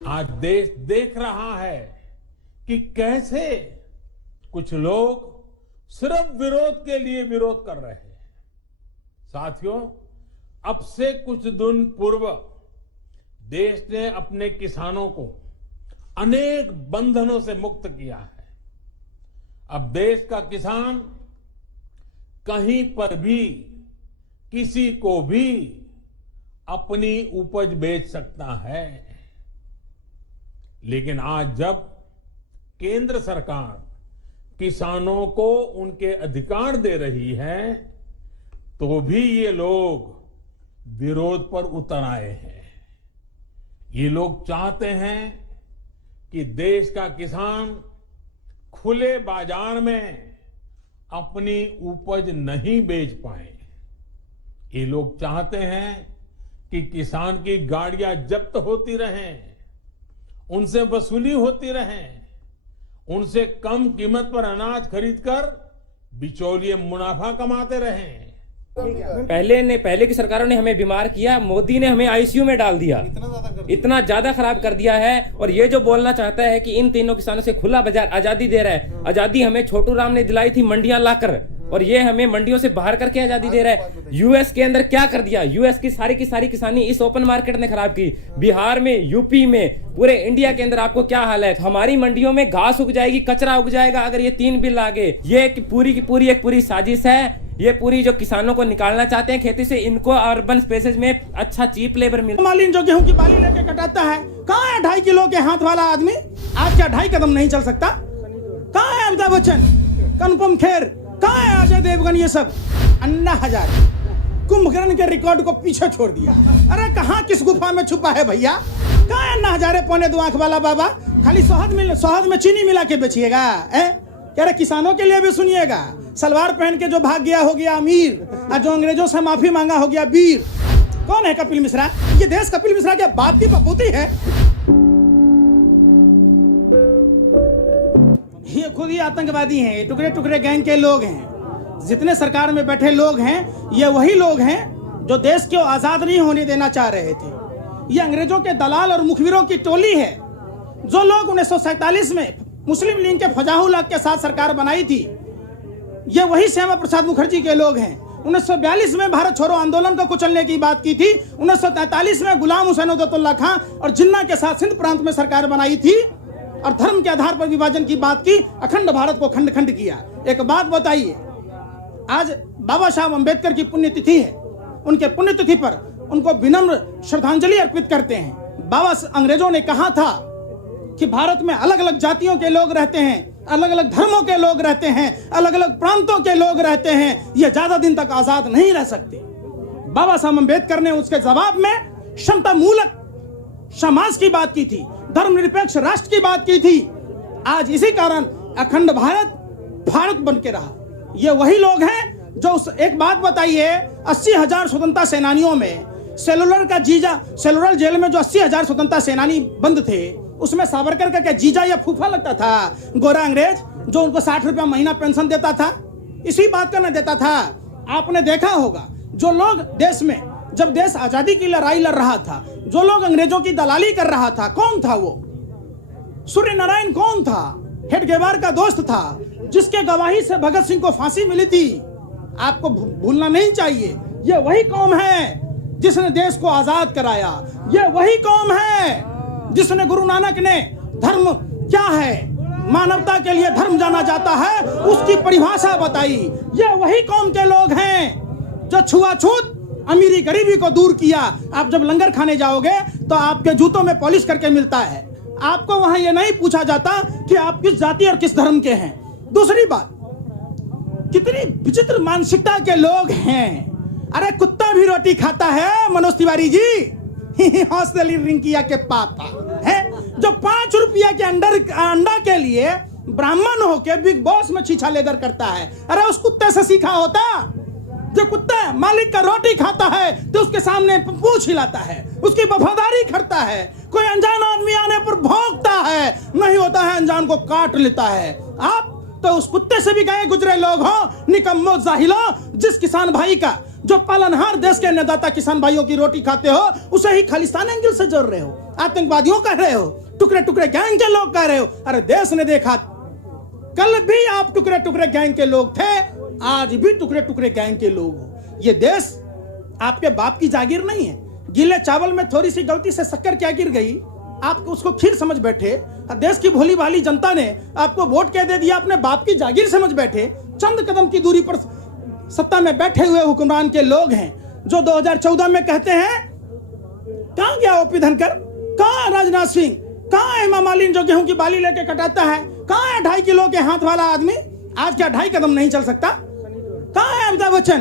आज देश देख रहा है कि कैसे कुछ लोग सिर्फ विरोध के लिए विरोध कर रहे हैं। साथियों, अब से कुछ दिन पूर्व देश ने अपने किसानों को अनेक बंधनों से मुक्त किया है। अब देश का किसान कहीं पर भी किसी को भी अपनी उपज बेच सकता है। लेकिन आज जब केंद्र सरकार किसानों को उनके अधिकार दे रही है, तो भी ये लोग विरोध पर उतर आए हैं। ये लोग चाहते हैं कि देश का किसान खुले बाजार में अपनी उपज नहीं बेच पाए। ये लोग चाहते हैं कि किसान की गाड़ियां जब्त होती रहें, उनसे वसूली होती रहे, उनसे कम कीमत पर अनाज खरीदकर बिचौलिए मुनाफा कमाते रहें। पहले की सरकारों ने हमें बीमार किया, मोदी ने हमें आईसीयू में डाल दिया, इतना ज्यादा खराब कर दिया है। और ये जो बोलना चाहता है कि इन तीनों किसानों से खुला बाजार आजादी दे रहा है, आजादी हमें छोटू राम ने दिलाई थी मंडियां लाकर, और ये हमें मंडियों से बाहर करके आजादी दे रहा है। यूएस के अंदर क्या कर दिया, यूएस की सारी किसानी इस ओपन मार्केट ने खराब की। बिहार में, यूपी में, पूरे इंडिया के अंदर आपको क्या हाल है। हमारी मंडियों में घास उग जाएगी, कचरा उग जाएगा अगर ये 3 बिल आ गए। ये पूरी की पूरी एक पूरी साजिश है। ये पूरी जो किसानों को निकालना चाहते हैं खेती से, इनको अर्बन स्पेसेस में अच्छा चीप लेबर मिल। मालिन जो गेहूं की बाली लेके कटाता है, कहाँ है 2.5 किलो के हाथ वाला आदमी? आज क्या 2.5 कदम नहीं चल सकता? कहाँ है अमिताभ बच्चन, अनुपम खेर, कहाँ है अजय देवगन? ये सब अन्ना हजारे कुंभकर्ण के रिकॉर्ड को पीछे छोड़ दिया। अरे कहाँ किस गुफा में छुपा है भैया? कहाँ है अन्ना हजारे 2.25 आंख वाला बाबा? खाली शहद में चीनी मिला के बेचिएगा? कह रहे किसानों के लिए भी सुनिएगा। सलवार पहन के जो भाग गया हो गया अमीर, और जो अंग्रेजों से माफी मांगा हो गया वीर। कौन है कपिल मिश्रा? ये देश कपिल मिश्रा के बाप की बपूती है। ये खुद ही आतंकवादी हैं, टुकड़े टुकड़े गैंग के लोग हैं। जितने सरकार में बैठे लोग हैं, ये वही लोग हैं जो देश को आजाद नहीं होने देना चाह रहे थे। ये अंग्रेजों के दलाल और मुखबिरों की टोली है। जो लोग 1947 में मुस्लिम लीग के फजाहुल के साथ सरकार बनाई थी, ये वही श्यामा प्रसाद मुखर्जी के लोग हैं। 1942 में भारत छोड़ो आंदोलन को कुचलने की बात की थी। 1943 में गुलाम हुसैन उद्दौला खां और जिन्ना के साथ सिंध प्रांत में सरकार बनाई थी और धर्म के आधार पर विभाजन की बात की, अखंड भारत को खंड खंड किया। एक बात बताइए, आज बाबा साहब अम्बेडकर की पुण्यतिथि है। उनके पुण्यतिथि पर उनको विनम्र श्रद्धांजलि अर्पित करते हैं। बाबा अंग्रेजों ने कहा था कि भारत में अलग अलग जातियों के लोग रहते हैं, अलग अलग धर्मों के लोग रहते हैं, अलग अलग प्रांतों के लोग रहते हैं, ये ज्यादा दिन तक आजाद नहीं रह सकते। बाबा साहब अम्बेडकर ने उसके जवाब में क्षमता मूलक समाज की बात की थी, धर्मनिरपेक्ष राष्ट्र की बात की थी। आज इसी कारण अखंड भारत बन के रहा। ये वही लोग हैं जो एक बात बताइए, 80,000 स्वतंत्रता सेनानियों में सेलुलर जेल में जो 80,000 स्वतंत्रता सेनानी बंद थे, उसमें सावरकर का क्या जीजा या फूफा लगता था? गोरा अंग्रेज जो उनको 60 रुपया महीना पेंशन देता था, इसी बात का न देता था। आपने देखा होगा, जो लोग देश में, जब देश आजादी की लड़ाई लड़ रहा था, जो लोग अंग्रेजों की दलाली कर रहा था, कौन था वो? सूर्य नारायण कौन था? हेडगेवार का दोस्त था, जिसके गवाही से भगत सिंह को फांसी मिली थी। आपको भूलना नहीं चाहिए, ये वही कौम है जिसने देश को आजाद कराया। ये वही कौम है जिसने, गुरु नानक ने धर्म क्या है, मानवता के लिए धर्म जाना जाता है, उसकी परिभाषा बताई। ये वही कौम के लोग हैं जो छुआछूत, अमीरी गरीबी को दूर किया। आप जब लंगर खाने जाओगे तो आपके जूतों में पॉलिश करके मिलता है। आपको वहां ये नहीं पूछा जाता कि आप किस जाति और किस धर्म के हैं। दूसरी बात, कितनी विचित्र मानसिकता के लोग हैं। अरे कुत्ता भी रोटी खाता है मनोज तिवारी जी। हौसली रिंकिया के पापा है जो 5 रुपया के अंडा के लिए ब्राह्मण होके बिग बॉस में छीछा लेदर करता है। अरे उस कुत्ते से सीखा होता। जो कुत्ता मालिक का रोटी खाता है तो उसके सामने पूंछ हिलाता है, उसकी वफादारी करता है। कोई अनजान आदमी आने पर भौंकता है, नहीं होता है अनजान को काट लेता है। आप तो उस कुत्ते से भी गए गुजरे लोग हो, निकम्मो जाहिलो। जिस किसान भाई का, जो पालनहार देश के अन्नदाता किसान भाइयों की रोटी खाते हो, उसे ही खालिस्तान एंगल से जोड़ रहे हो। आतंकवादियों कह रहे हो, टुकड़े टुकड़े गैंग के लोग कह रहे हो। अरे देश ने देखा, कल भी आप टुकड़े टुकड़े गैंग के लोग थे, आज भी टुकड़े टुकड़े गैंग के लोग हो। ये देश आपके बाप की जागीर नहीं है। गीले चावल में थोड़ी सी गलती से शक्कर क्या गिर गई, आप उसको खीर समझ बैठे। देश की भोली भाली जनता ने आपको वोट क्या दे दिया, अपने बाप की जागीर समझ बैठे। चंद कदम की दूरी पर सत्ता में बैठे हुए हुक्मरान के लोग हैं जो 2014 में कहते हैं, कहां गया ओपी धनखड़, कहां है राजनाथ सिंह, कहां है हेमा मालिनी जो गेहूं की बाली लेके कटाता है, कहां है 2.5 किलो के हाथ वाला आदमी, आज क्या 2.5 कदम नहीं चल सकता, कहां है अमिताभ बच्चन,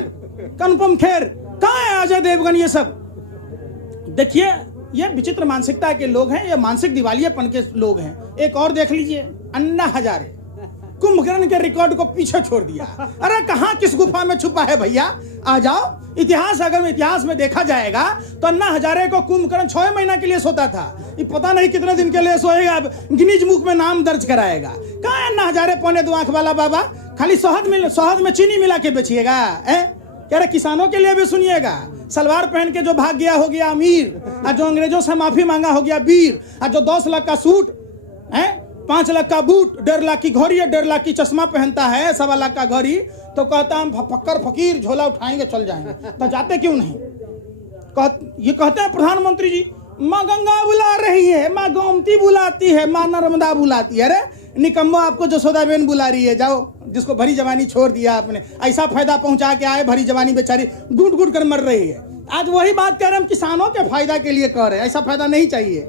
अनुपम खेर, कहां है अजय देवगन। ये सब देखिए, ये विचित्र मानसिकता के लोग हैं, ये मानसिक दिवालियेपन के लोग हैं। एक और देख लीजिए, अन्ना हजारे कुंभकर्ण के रिकॉर्ड को पीछे छोड़ दिया। अरे कहां किस गुफा में छुपा है भैया, आ जाओ। इतिहास अगर इतिहास में देखा जाएगा तो अन्ना हजारे को कुंभकर्ण 6 महीना के लिए सोता था, ये पता नहीं कितने दिन के लिए सोएगा, गिनीज बुक में नाम दर्ज कराएगा। कहां है अन्ना हजारे, 2.25 आंख वाला बाबा, खाली शहद में चीनी मिला के बेचिएगा। कह रहे किसानों के लिए भी सुनिएगा, सलवार पहन के जो भाग गया हो गया अमीर, और जो अंग्रेजों से माफी मांगा हो गया वीर, और जो 10 लाख का सूट है, 5 लाख का बूट, 1.5 लाख की घड़ी, 1.5 लाख की चश्मा पहनता है, 1.25 लाख का घड़ी, तो कहता हम फक्कर फकीर झोला उठाएंगे चल जाएंगे। तो जाते क्यों नहीं? ये कहते हैं प्रधानमंत्री जी, माँ गंगा बुला रही है, माँ गोमती बुलाती है, माँ नर्मदा बुलाती है। अरे निकम्मो, आपको जसोदाबेन बुला रही है, जाओ, जिसको भरी जवानी छोड़ दिया आपने, ऐसा फायदा पहुंचा के आए, भरी जवानी बेचारी घुट घुट कर मर रही है। आज वही बात कह रहे हैं, हम किसानों के फायदा के लिए कह रहे हैं, ऐसा फायदा नहीं चाहिए।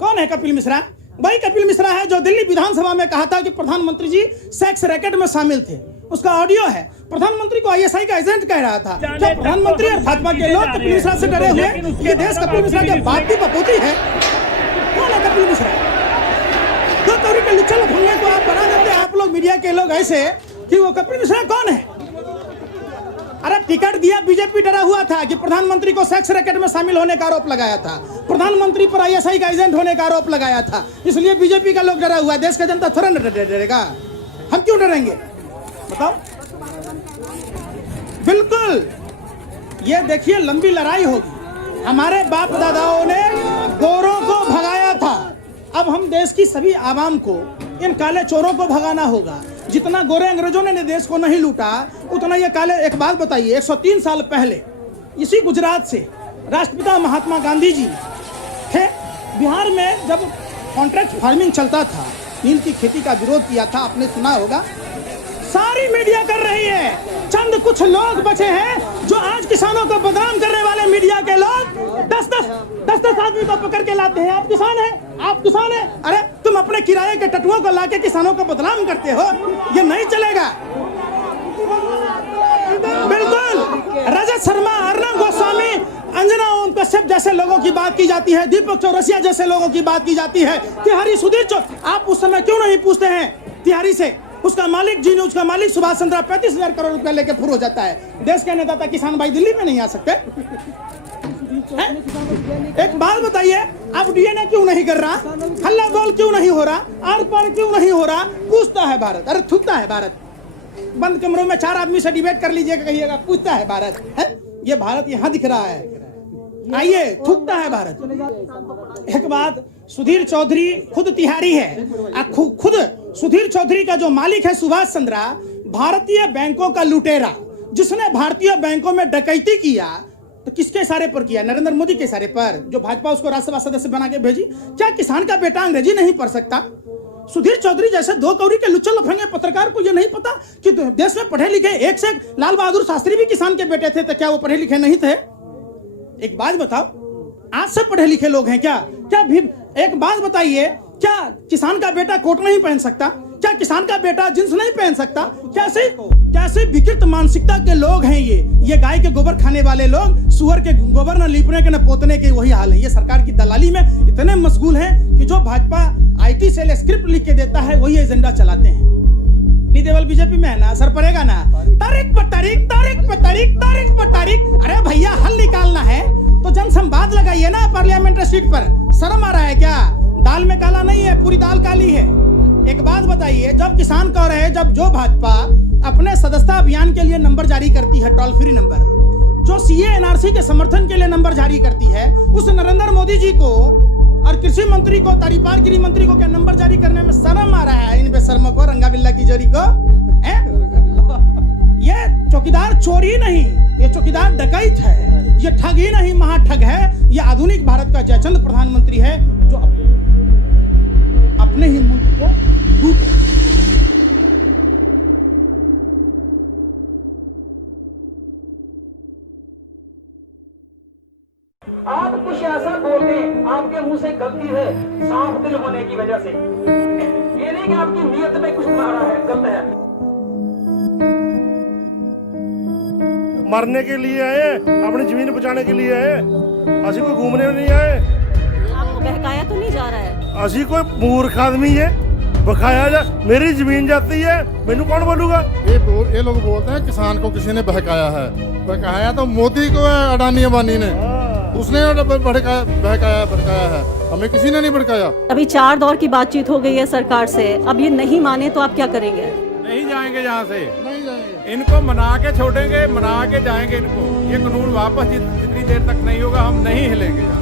कौन है कपिल मिश्रा? वही कपिल मिश्रा है जो दिल्ली विधानसभा में कहा था कि प्रधानमंत्री जी सेक्स रैकेट में शामिल थे। उसका ऑडियो है, प्रधानमंत्री को आईएसआई का एजेंट कह रहा था। क्या प्रधानमंत्री और भाजपा के लोग कपिल मिश्रा से डरे हुए? ये देश कपिल मिश्रा के बाप की बपोती है। कौन है कपिल मिश्रा? 2 करोड़ के लुच्चा लफंगे को आप बना देते, आप लोग मीडिया के लोग ऐसे कि वो कपिल मिश्रा कौन है? अरे टिकट दिया, बीजेपी डरा हुआ था कि प्रधानमंत्री को सेक्स रैकेट में शामिल होने का आरोप लगाया था, प्रधानमंत्री पर आईएसआई का एजेंट होने का आरोप लगाया था, इसलिए बीजेपी का लोग डरा हुआ है। देश का जनता थोड़ा डरेगा, हम क्यों डरेंगे बताओ? बिल्कुल, ये देखिए लंबी लड़ाई होगी। हमारे बाप दादाओं ने गोरों को भगाया था, अब हम देश की सभी आवाम को, इन काले चोरों को भगाना होगा। जितना गोरे अंग्रेजों ने देश को नहीं लूटा, उतना ये काले। एक बात बताइए, 103 साल पहले इसी गुजरात से राष्ट्रपिता महात्मा गांधी जी थे। बिहार में जब कॉन्ट्रैक्ट फार्मिंग चलता था, नील की खेती का विरोध किया था, आपने सुना होगा। सारी मीडिया कर रही है, चंद कुछ लोग बचे हैं जो आज किसानों को बदनाम करने वाले मीडिया के लोग 10-10 आदमी को पकड़ के लाते हैं। आप किसान हैं, आप किसान हैं। अरे तुम अपने किराए के टटुओं को लाके किसानों को बदनाम करते हो, ये नहीं चलेगा। बिल्कुल, रजत शर्मा, अर्नब गोस्वामी, अंजना ओम कश्यप जैसे लोगों की बात की जाती है, दीपक चौरसिया जैसे लोगों की बात की जाती है, तिहारी सुधीर आप उस समय क्यों नहीं पूछते हैं तिहारी से? उसका मालिक उसका मालिक सुभाष चंद्रा 35,000 करोड़ रुपया लेके फुर हो जाता है। देश के नेता किसान भाई दिल्ली में नहीं आ सकते? एक बात बताइए, आप डीएनए क्यों नहीं कर रहा? हल्ला बोल क्यों नहीं हो रहा? आर पार क्यों नहीं हो रहा? पूछता है भारत। अरे थूकता है भारत। बंद कमरों में 4 आदमी से डिबेट कर लीजिएगा, कहिएगा पूछता है भारत है? ये भारत यहाँ दिख रहा है, आइए, थूकता है भारत। एक बात, सुधीर चौधरी खुद तिहारी है, खुद सुधीर चौधरी का जो मालिक है सुभाष चंद्रा, भारतीय बैंकों का लुटेरा, जिसने भारतीय बैंकों में डकैती किया, तो किसके इशारे पर किया? नरेंद्र मोदी के इशारे पर, जो भाजपा उसको राज्यसभा सदस्य बना के भेजी। क्या किसान का बेटा अंग्रेजी नहीं पढ़ सकता? सुधीर चौधरी जैसे 2 कौड़ी के लुच्चे लफंगे पत्रकार को यह नहीं पता कि देश में पढ़े लिखे एक से लाल बहादुर शास्त्री भी किसान के बेटे थे, तो क्या वो पढ़े लिखे नहीं थे? एक बात बताओ, आज से पढ़े लिखे लोग हैं क्या? एक बात बताइए, क्या किसान का बेटा कोट नहीं पहन सकता? क्या किसान का बेटा जींस नहीं पहन सकता? कैसे विकृत मानसिकता के लोग हैं ये गाय के गोबर खाने वाले लोग, सुअर के गोबर न लीपने के न पोतने के, वही हाल है। ये सरकार की दलाली में इतने मशगूल हैं कि जो भाजपा IT सेल स्क्रिप्ट लिख के देता है वही एजेंडा चलाते हैं। देवल बीजेपी में है ना, असर पड़ेगा ना? तारीख पर तारीख। अरे भैया, हल निकालना है तो जनसंवाद लगाइए ना पार्लियामेंट सीट पर। शर्म आ रहा है क्या? दाल में काला नहीं है, पूरी दाल काली है। एक बात बताइए, जब किसान कह रहे हैं, जब जो भाजपा अपने सदस्यता अभियान के लिए नंबर जारी करती है, टोल फ्री नंबर, जो सीए एनआरसी के समर्थन के लिए नंबर जारी करती है, उस नरेंद्र मोदी जी को और कृषि मंत्री को, तरीपार गृह मंत्री को क्या नंबर जारी करने में शर्म आ रहा है? इन बेशर्मों को, रंगा बिल्ला की जोड़ी को। ये चौकीदार चोरी नहीं, ये चौकीदार डकैत है, ये ठग ही नहीं महाठग है। ये आधुनिक भारत का जयचंद प्रधानमंत्री है जो अपने ही मुल्क को लूट रहा है। आप कुछ ऐसा बोल दें, आपके मुंह से गलती है, साफ दिल होने की वजह से। ये नहीं कि आपकी नीयत में कुछ मारा है, गलत है। मरने के लिए आए, अपनी जमीन बचाने के लिए आए, असी कोई घूमने नहीं आए। आपको बहकाया तो नहीं जा रहा है? असी कोई मूर्ख आदमी है, बकाया जा, मेरी जमीन जाती है, मैनू कौन बोलूगा? ये लोग बोलते हैं किसान को किसी ने बहकाया है। बहकाया तो मोदी को है, अडानी अंबानी ने, उसने भड़काया है, हमें किसी ने नहीं भड़काया। अभी 4 दौर की बातचीत हो गई है सरकार से, अब ये नहीं माने तो आप क्या करेंगे? नहीं जाएंगे यहाँ से, नहीं जाएंगे। इनको मना के छोड़ेंगे, मना के जाएंगे इनको। ये कानून वापस जितनी देर तक नहीं होगा, हम नहीं हिलेंगे यहाँ।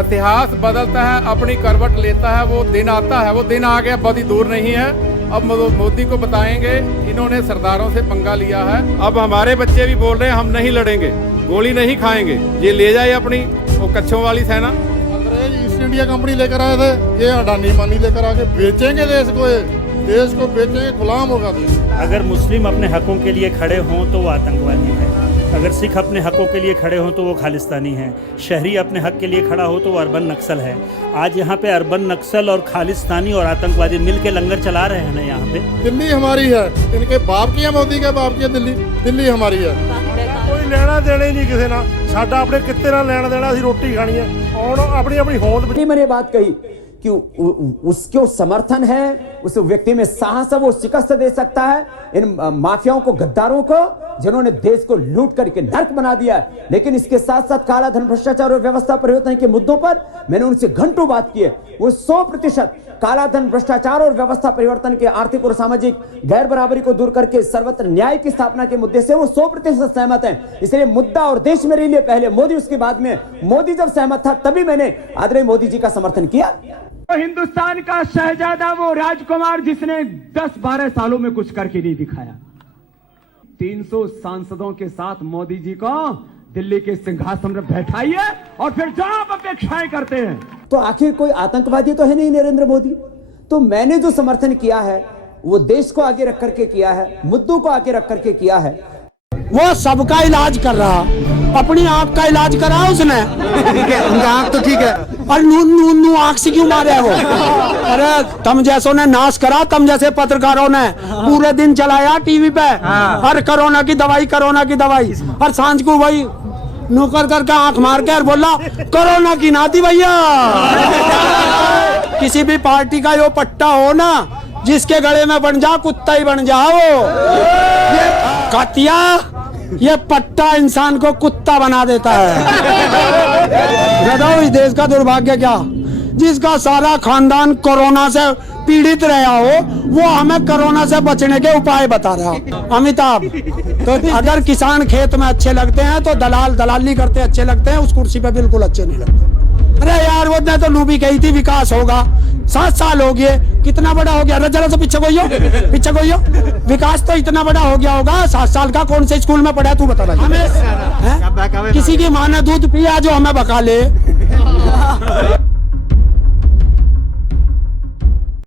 इतिहास बदलता है, अपनी करवट लेता है, वो दिन आता है, वो दिन आ गया, बहुत ही दूर नहीं है। अब मोदी को बताएंगे, इन्होंने सरदारों से पंगा लिया है। अब हमारे बच्चे भी बोल रहे हैं हम नहीं लड़ेंगे, गोली नहीं खाएंगे। ये ले जाए अपनी वो कच्छों वाली सेना। अंग्रेज ईस्ट इंडिया कंपनी लेकर आए थे, ये अडानी अंबानी लेकर आके बेचेंगे देश को बेचेंगे, गुलाम होगा देश। अगर मुस्लिम अपने हकों के लिए खड़े हों तो वो आतंकवादी है, अगर सिख अपने हकों के लिए खड़े हों तो वो खालिस्तानी है, शहरी अपने हक के लिए खड़ा हो तो वो अर्बन नक्सल है। आज यहाँ पे अर्बन नक्सल और खालिस्तानी और आतंकवादी मिलके लंगर चला रहे हैं ना यहाँ पे। दिल्ली हमारी है, इनके बाप की है, मोदी के बाप की है दिल्ली हमारी है। कोई लेना देना ही नहीं किसी ना, साडा अपने कित्ते नाल लेना देना, असीं रोटी खानी है और अपनी होंद। मैंने बात कही कि उसको समर्थन है, उस व्यक्ति में साहस है, वो शिकस्त दे सकता है इन माफियाओं को, गद्दारों को, जिन्होंने देश को लूट करके नर्क बना दिया है। लेकिन इसके साथ साथ काला धन, भ्रष्टाचार और व्यवस्था परिवर्तन के मुद्दों पर मैंने उनसे घंटों बात की है। वो 100% काला धन, भ्रष्टाचार और व्यवस्था परिवर्तन के, आर्थिक और सामाजिक गैर बराबरी को दूर करके सर्वत्र न्याय की स्थापना के मुद्दे से वो 100% सहमत हैं। इसलिए मुद्दा और देश मेरे लिए पहले, मोदी उसके बाद में। मोदी जब सहमत था तभी मैंने आदरणीय मोदी जी का समर्थन किया। हिंदुस्तान का शहजादा वो राजकुमार जिसने 10-12 सालों में कुछ करके नहीं दिखाया। 300 सांसदों के साथ मोदी जी को दिल्ली के सिंहासन में बैठाइए और फिर जो आप अपेक्षाएं करते हैं। तो आखिर कोई आतंकवादी तो है नहीं नरेंद्र मोदी। तो मैंने जो समर्थन किया है वो देश को आगे रख करके किया है, मुद्दों को आगे रख करके किया है। वो सबका इलाज कर रहा, अपनी आंख का इलाज करा उसने। उनका आंख तो ठीक है, और नू आंख से क्यों मारे वो? अरे तुम जैसों ने नाश करा, तुम जैसे पत्रकारों ने पूरे दिन चलाया टीवी पे, हर कोरोना की दवाई, और सांझ को वही नौकर करके आंख मार के और बोला कोरोना की नाती भैया। किसी भी पार्टी का यो पट्टा हो ना, जिसके गले में बन जा कुत्ता ही बन जाओ। ये कातिया, ये पट्टा इंसान को कुत्ता बना देता है। बताओ इस देश का दुर्भाग्य क्या, जिसका सारा खानदान कोरोना से पीड़ित रहा हो, वो हमें कोरोना से बचने के उपाय बता रहा। अमिताभ, तो अगर किसान खेत में अच्छे लगते हैं तो दलाली करते अच्छे लगते हैं, उस कुर्सी पे बिल्कुल अच्छे नहीं लगते। अरे यार वो ने तो नू भी कही थी विकास होगा, 7 साल हो गए, कितना बड़ा हो गया? अरे जरा तो पीछे कोई हो, विकास तो इतना बड़ा हो गया होगा। 7 साल का कौन से स्कूल में पढ़ा तू बता रहा है? किसी की माँ ने दूध पिया जो हमें बका ले।